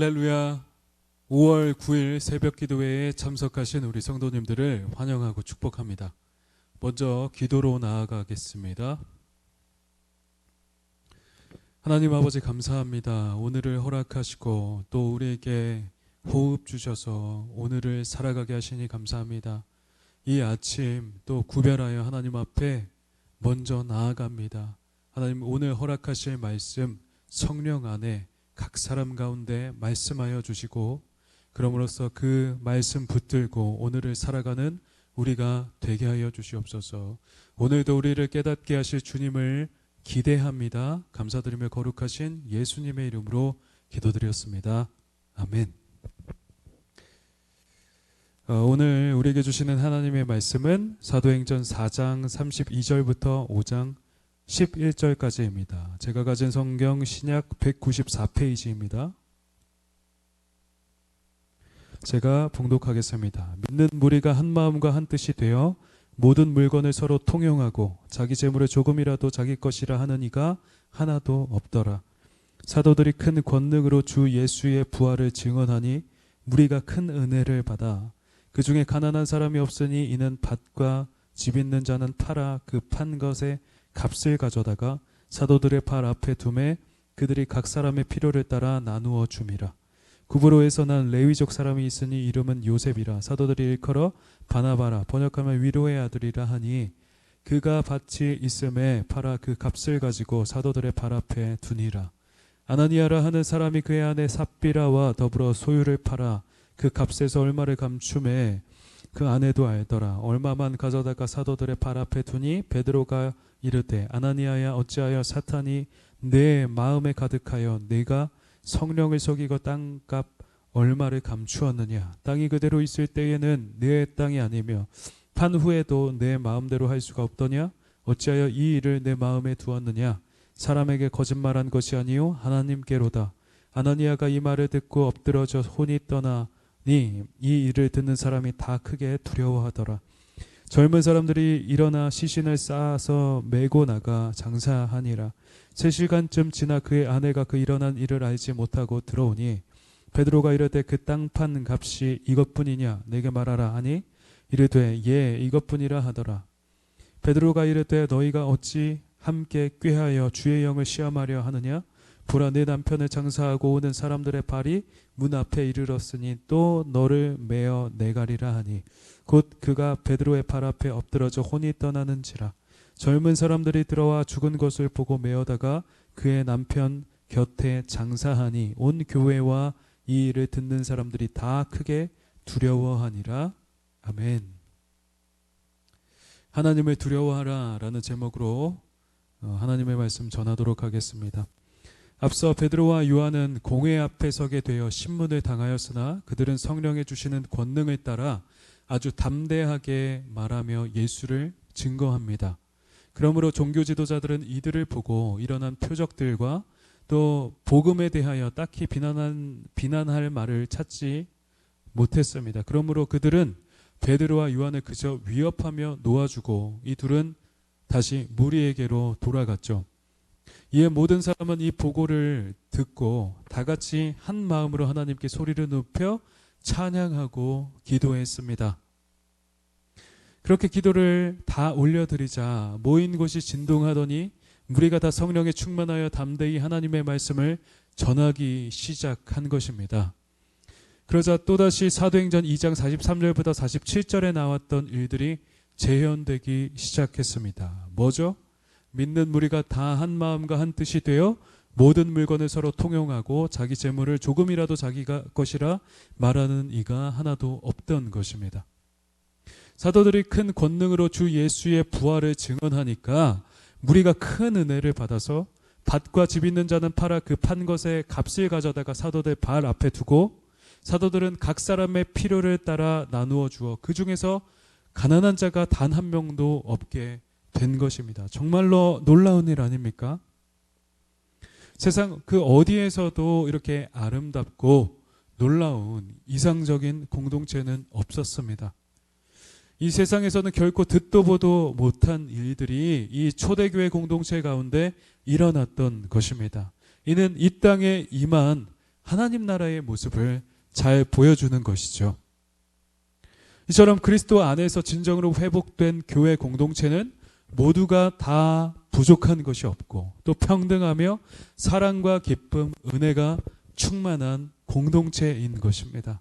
할렐루야. 5월 9일 새벽 기도회에 참석하신 우리 성도님들을 환영하고 축복합니다. 먼저 기도로 나아가겠습니다. 하나님 아버지 감사합니다. 오늘을 허락하시고 또 우리에게 호흡 주셔서 오늘을 살아가게 하시니 감사합니다. 이 아침 또 구별하여 하나님 앞에 먼저 나아갑니다. 하나님 오늘 허락하실 말씀 성령 안에 각 사람 가운데 말씀하여 주시고 그럼으로써 그 말씀 붙들고 오늘을 살아가는 우리가 되게 하여 주시옵소서. 오늘도 우리를 깨닫게 하실 주님을 기대합니다. 감사드리며 거룩하신 예수님의 이름으로 기도드렸습니다. 아멘. 오늘 우리에게 주시는 하나님의 말씀은 사도행전 4장 32절부터 5장 11절까지입니다. 제가 가진 성경 신약 194페이지입니다. 제가 봉독하겠습니다. 믿는 무리가 한 마음과 한 뜻이 되어 모든 물건을 서로 통용하고 자기 재물을 조금이라도 자기 것이라 하는 이가 하나도 없더라. 사도들이 큰 권능으로 주 예수의 부활을 증언하니 무리가 큰 은혜를 받아 그 중에 가난한 사람이 없으니 이는 밭과 집 있는 자는 팔아 그 판 것에 값을 가져다가 사도들의 발 앞에 두매 그들이 각 사람의 필요를 따라 나누어 줌이라. 구브로에서 난 레위족 사람이 있으니 이름은 요셉이라. 사도들이 일컬어 바나바라 번역하면 위로의 아들이라 하니 그가 밭이 있음에 팔아 그 값을 가지고 사도들의 발 앞에 두니라. 아나니아라 하는 사람이 그의 아내 삽비라와 더불어 소유를 팔아 그 값에서 얼마를 감춤에 그 아내도 알더라. 얼마만 가져다가 사도들의 발 앞에 두니 베드로가 이르되 아나니아야 어찌하여 사탄이 내 마음에 가득하여 내가 성령을 속이고 땅값 얼마를 감추었느냐. 땅이 그대로 있을 때에는 내 땅이 아니며 판 후에도 내 마음대로 할 수가 없더냐. 어찌하여 이 일을 내 마음에 두었느냐. 사람에게 거짓말한 것이 아니요 하나님께로다. 아나니아가 이 말을 듣고 엎드러져 혼이 떠나니 이 일을 듣는 사람이 다 크게 두려워하더라. 젊은 사람들이 일어나 시신을 쌓아서 메고 나가 장사하니라. 3시간쯤 지나 그의 아내가 그 일어난 일을 알지 못하고 들어오니 베드로가 이르되 그 땅 판 값이 이것뿐이냐 내게 말하라 하니 이르되 예 이것뿐이라 하더라. 베드로가 이르되 너희가 어찌 함께 꾀하여 주의 영을 시험하려 하느냐. 보라 내 남편을 장사하고 오는 사람들의 발이 문 앞에 이르렀으니 또 너를 메어 내가리라 하니 곧 그가 베드로의 발 앞에 엎드러져 혼이 떠나는지라. 젊은 사람들이 들어와 죽은 것을 보고 메어다가 그의 남편 곁에 장사하니 온 교회와 이 일을 듣는 사람들이 다 크게 두려워하니라. 아멘. 하나님을 두려워하라 라는 제목으로 하나님의 말씀 전하도록 하겠습니다. 앞서 베드로와 요한은 공회 앞에 서게 되어 신문을 당하였으나 그들은 성령에 주시는 권능을 따라 아주 담대하게 말하며 예수를 증거합니다. 그러므로 종교 지도자들은 이들을 보고 일어난 표적들과 또 복음에 대하여 딱히 비난할 말을 찾지 못했습니다. 그러므로 그들은 베드로와 요한을 그저 위협하며 놓아주고 이 둘은 다시 무리에게로 돌아갔죠. 이에 모든 사람은 이 보고를 듣고 다 같이 한 마음으로 하나님께 소리를 높여 찬양하고 기도했습니다. 그렇게 기도를 다 올려드리자 모인 곳이 진동하더니 무리가 다 성령에 충만하여 담대히 하나님의 말씀을 전하기 시작한 것입니다. 그러자 또다시 사도행전 2장 43절부터 47절에 나왔던 일들이 재현되기 시작했습니다. 뭐죠? 믿는 무리가 다 한 마음과 한 뜻이 되어 모든 물건을 서로 통용하고 자기 재물을 조금이라도 자기가 것이라 말하는 이가 하나도 없던 것입니다. 사도들이 큰 권능으로 주 예수의 부활을 증언하니까 무리가 큰 은혜를 받아서 밭과 집 있는 자는 팔아 그 판 것의 값을 가져다가 사도들 발 앞에 두고 사도들은 각 사람의 필요를 따라 나누어 주어 그 중에서 가난한 자가 단 한 명도 없게 된 것입니다. 정말로 놀라운 일 아닙니까? 세상 그 어디에서도 이렇게 아름답고 놀라운 이상적인 공동체는 없었습니다. 이 세상에서는 결코 듣도 보도 못한 일들이 이 초대교회 공동체 가운데 일어났던 것입니다. 이는 이 땅에 임한 하나님 나라의 모습을 잘 보여주는 것이죠. 이처럼 그리스도 안에서 진정으로 회복된 교회 공동체는 모두가 다 부족한 것이 없고 또 평등하며 사랑과 기쁨, 은혜가 충만한 공동체인 것입니다.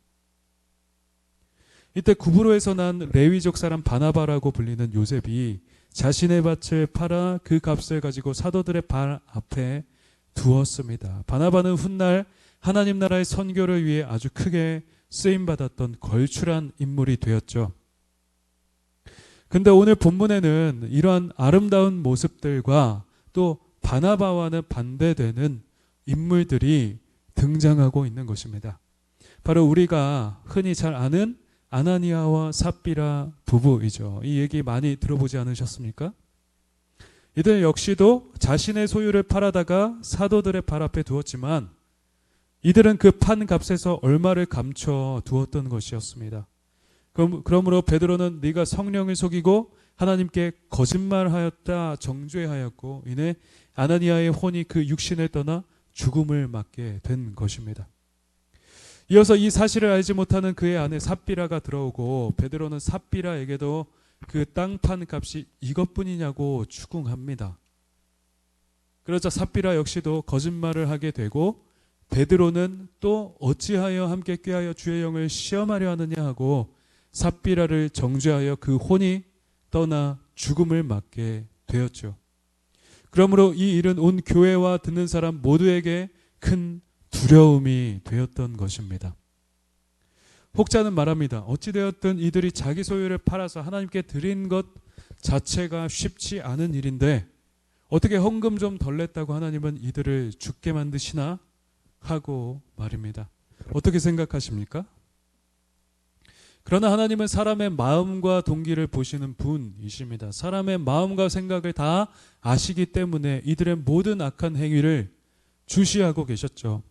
이때 구브로에서 난 레위족 사람 바나바라고 불리는 요셉이 자신의 밭을 팔아 그 값을 가지고 사도들의 발 앞에 두었습니다. 바나바는 훗날 하나님 나라의 선교를 위해 아주 크게 쓰임받았던 걸출한 인물이 되었죠. 근데 오늘 본문에는 이러한 아름다운 모습들과 또 바나바와는 반대되는 인물들이 등장하고 있는 것입니다. 바로 우리가 흔히 잘 아는 아나니아와 삽비라 부부이죠. 이 얘기 많이 들어보지 않으셨습니까? 이들 역시도 자신의 소유를 팔아다가 사도들의 발 앞에 두었지만 이들은 그 판 값에서 얼마를 감춰 두었던 것이었습니다. 그러므로 베드로는 네가 성령을 속이고 하나님께 거짓말하였다 정죄하였고 이내 아나니아의 혼이 그 육신을 떠나 죽음을 맞게 된 것입니다. 이어서 이 사실을 알지 못하는 그의 아내 삽비라가 들어오고 베드로는 삽비라에게도 그 땅판 값이 이것뿐이냐고 추궁합니다. 그러자 삽비라 역시도 거짓말을 하게 되고 베드로는 또 어찌하여 함께 꾀하여 주의 영을 시험하려 하느냐 하고 삽비라를 정죄하여 그 혼이 떠나 죽음을 맞게 되었죠. 그러므로 이 일은 온 교회와 듣는 사람 모두에게 큰 두려움이 되었던 것입니다. 혹자는 말합니다. 어찌되었든 이들이 자기 소유를 팔아서 하나님께 드린 것 자체가 쉽지 않은 일인데 어떻게 헌금 좀 덜 냈다고 하나님은 이들을 죽게 만드시나 하고 말입니다. 어떻게 생각하십니까? 그러나 하나님은 사람의 마음과 동기를 보시는 분이십니다. 사람의 마음과 생각을 다 아시기 때문에 이들의 모든 악한 행위를 주시하고 계셨죠.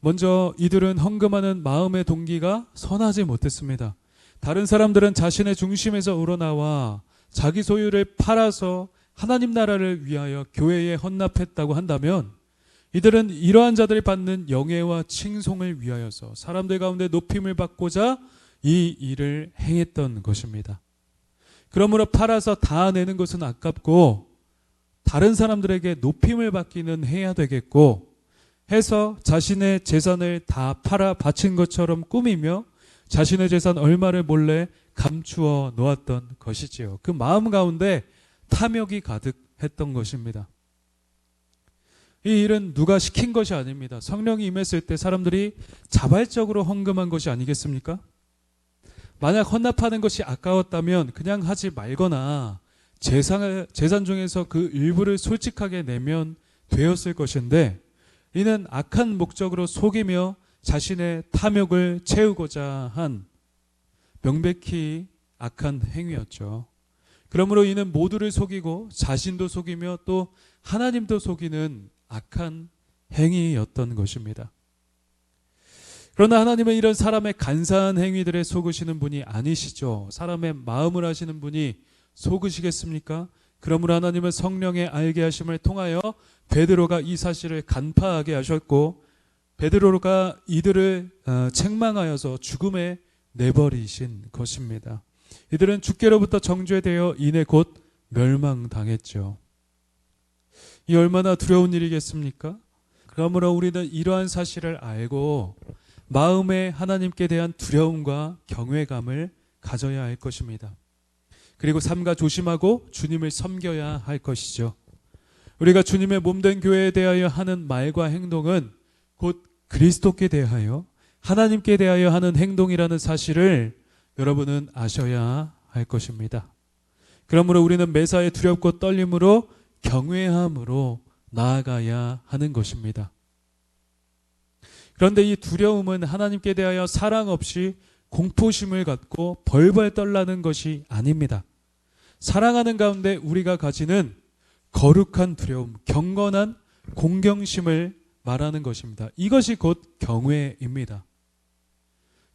먼저 이들은 헌금하는 마음의 동기가 선하지 못했습니다. 다른 사람들은 자신의 중심에서 우러나와 자기 소유를 팔아서 하나님 나라를 위하여 교회에 헌납했다고 한다면 이들은 이러한 자들이 받는 영예와 칭송을 위하여서 사람들 가운데 높임을 받고자 이 일을 행했던 것입니다. 그러므로 팔아서 다 내는 것은 아깝고 다른 사람들에게 높임을 받기는 해야 되겠고 해서 자신의 재산을 다 팔아 바친 것처럼 꾸미며 자신의 재산 얼마를 몰래 감추어 놓았던 것이지요. 그 마음 가운데 탐욕이 가득했던 것입니다. 이 일은 누가 시킨 것이 아닙니다. 성령이 임했을 때 사람들이 자발적으로 헌금한 것이 아니겠습니까? 만약 헌납하는 것이 아까웠다면 그냥 하지 말거나 재산 중에서 그 일부를 솔직하게 내면 되었을 것인데 이는 악한 목적으로 속이며 자신의 탐욕을 채우고자 한 명백히 악한 행위였죠. 그러므로 이는 모두를 속이고 자신도 속이며 또 하나님도 속이는 악한 행위였던 것입니다. 그러나 하나님은 이런 사람의 간사한 행위들에 속으시는 분이 아니시죠. 사람의 마음을 아시는 분이 속으시겠습니까? 그러므로 하나님은 성령의 알게 하심을 통하여 베드로가 이 사실을 간파하게 하셨고 베드로가 이들을 책망하여서 죽음에 내버리신 것입니다. 이들은 주께로부터 정죄되어 이내 곧 멸망당했죠. 이 얼마나 두려운 일이겠습니까? 그러므로 우리는 이러한 사실을 알고 마음에 하나님께 대한 두려움과 경외감을 가져야 할 것입니다. 그리고 삼가 조심하고 주님을 섬겨야 할 것이죠. 우리가 주님의 몸된 교회에 대하여 하는 말과 행동은 곧 그리스도께 대하여 하나님께 대하여 하는 행동이라는 사실을 여러분은 아셔야 할 것입니다. 그러므로 우리는 매사에 두렵고 떨림으로 경외함으로 나아가야 하는 것입니다. 그런데 이 두려움은 하나님께 대하여 사랑 없이 공포심을 갖고 벌벌 떨라는 것이 아닙니다. 사랑하는 가운데 우리가 가지는 거룩한 두려움, 경건한 공경심을 말하는 것입니다. 이것이 곧 경외입니다.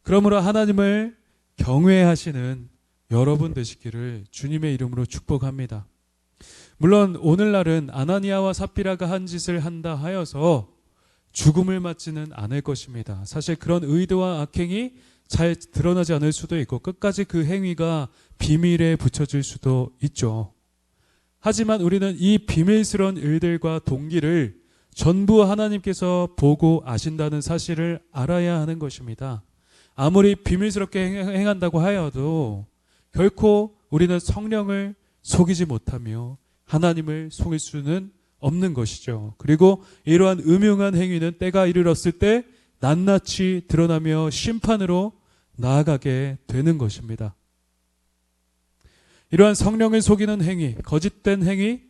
그러므로 하나님을 경외하시는 여러분 되시기를 주님의 이름으로 축복합니다. 물론 오늘날은 아나니아와 삽비라가 한 짓을 한다 하여서 죽음을 맞지는 않을 것입니다. 사실 그런 의도와 악행이 잘 드러나지 않을 수도 있고 끝까지 그 행위가 비밀에 붙여질 수도 있죠. 하지만 우리는 이 비밀스러운 일들과 동기를 전부 하나님께서 보고 아신다는 사실을 알아야 하는 것입니다. 아무리 비밀스럽게 행한다고 하여도 결코 우리는 성령을 속이지 못하며 하나님을 속일 수는 없는 것이죠. 그리고 이러한 음흉한 행위는 때가 이르렀을 때 낱낱이 드러나며 심판으로 나아가게 되는 것입니다. 이러한 성령을 속이는 행위, 거짓된 행위,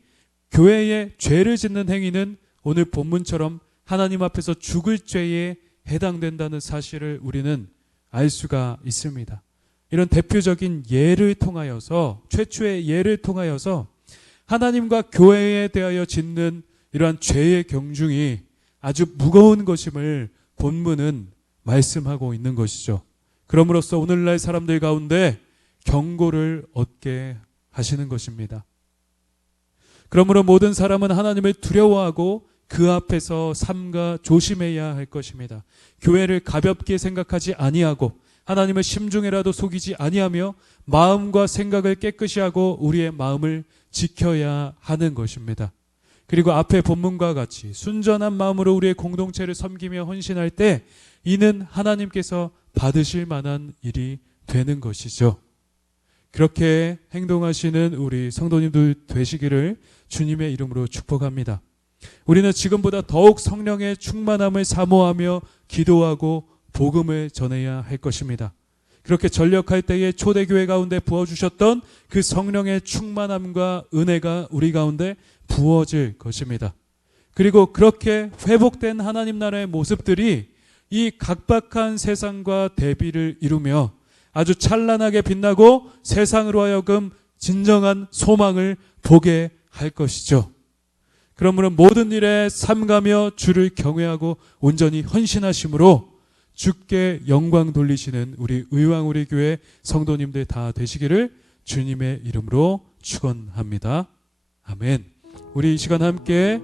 교회에 죄를 짓는 행위는 오늘 본문처럼 하나님 앞에서 죽을 죄에 해당된다는 사실을 우리는 알 수가 있습니다. 이런 대표적인 예를 통하여서, 최초의 예를 통하여서 하나님과 교회에 대하여 짓는 이러한 죄의 경중이 아주 무거운 것임을 본문은 말씀하고 있는 것이죠. 그럼으로써 오늘날 사람들 가운데 경고를 얻게 하시는 것입니다. 그러므로 모든 사람은 하나님을 두려워하고 그 앞에서 삼가 조심해야 할 것입니다. 교회를 가볍게 생각하지 아니하고 하나님을 심중에라도 속이지 아니하며 마음과 생각을 깨끗이 하고 우리의 마음을 지켜야 하는 것입니다. 그리고 앞에 본문과 같이 순전한 마음으로 우리의 공동체를 섬기며 헌신할 때 이는 하나님께서 받으실 만한 일이 되는 것이죠. 그렇게 행동하시는 우리 성도님들 되시기를 주님의 이름으로 축복합니다. 우리는 지금보다 더욱 성령의 충만함을 사모하며 기도하고 복음을 전해야 할 것입니다. 그렇게 전력할 때에 초대교회 가운데 부어주셨던 그 성령의 충만함과 은혜가 우리 가운데 부어질 것입니다. 그리고 그렇게 회복된 하나님 나라의 모습들이 이 각박한 세상과 대비를 이루며 아주 찬란하게 빛나고 세상으로 하여금 진정한 소망을 보게 할 것이죠. 그러므로 모든 일에 삼가며 주를 경외하고 온전히 헌신하심으로 주께 영광 돌리시는 우리 의왕 우리 교회 성도님들 다 되시기를 주님의 이름으로 축원합니다. 아멘. 우리 이 시간 함께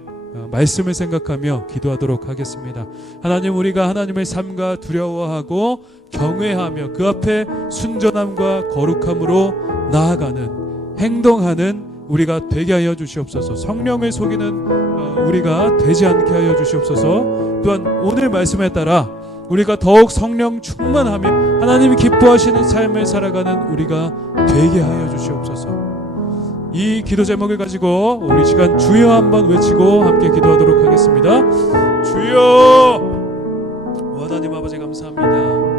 말씀을 생각하며 기도하도록 하겠습니다. 하나님, 우리가 하나님을 삼가 두려워하고 경외하며 그 앞에 순전함과 거룩함으로 나아가는 행동하는 우리가 되게 하여 주시옵소서. 성령을 속이는 우리가 되지 않게 하여 주시옵소서. 또한 오늘 말씀에 따라 우리가 더욱 성령 충만하며 하나님이 기뻐하시는 삶을 살아가는 우리가 되게 하여 주시옵소서. 이 기도 제목을 가지고 우리 시간 주여 한번 외치고 함께 기도하도록 하겠습니다. 주여! 하나님 아버지 감사합니다.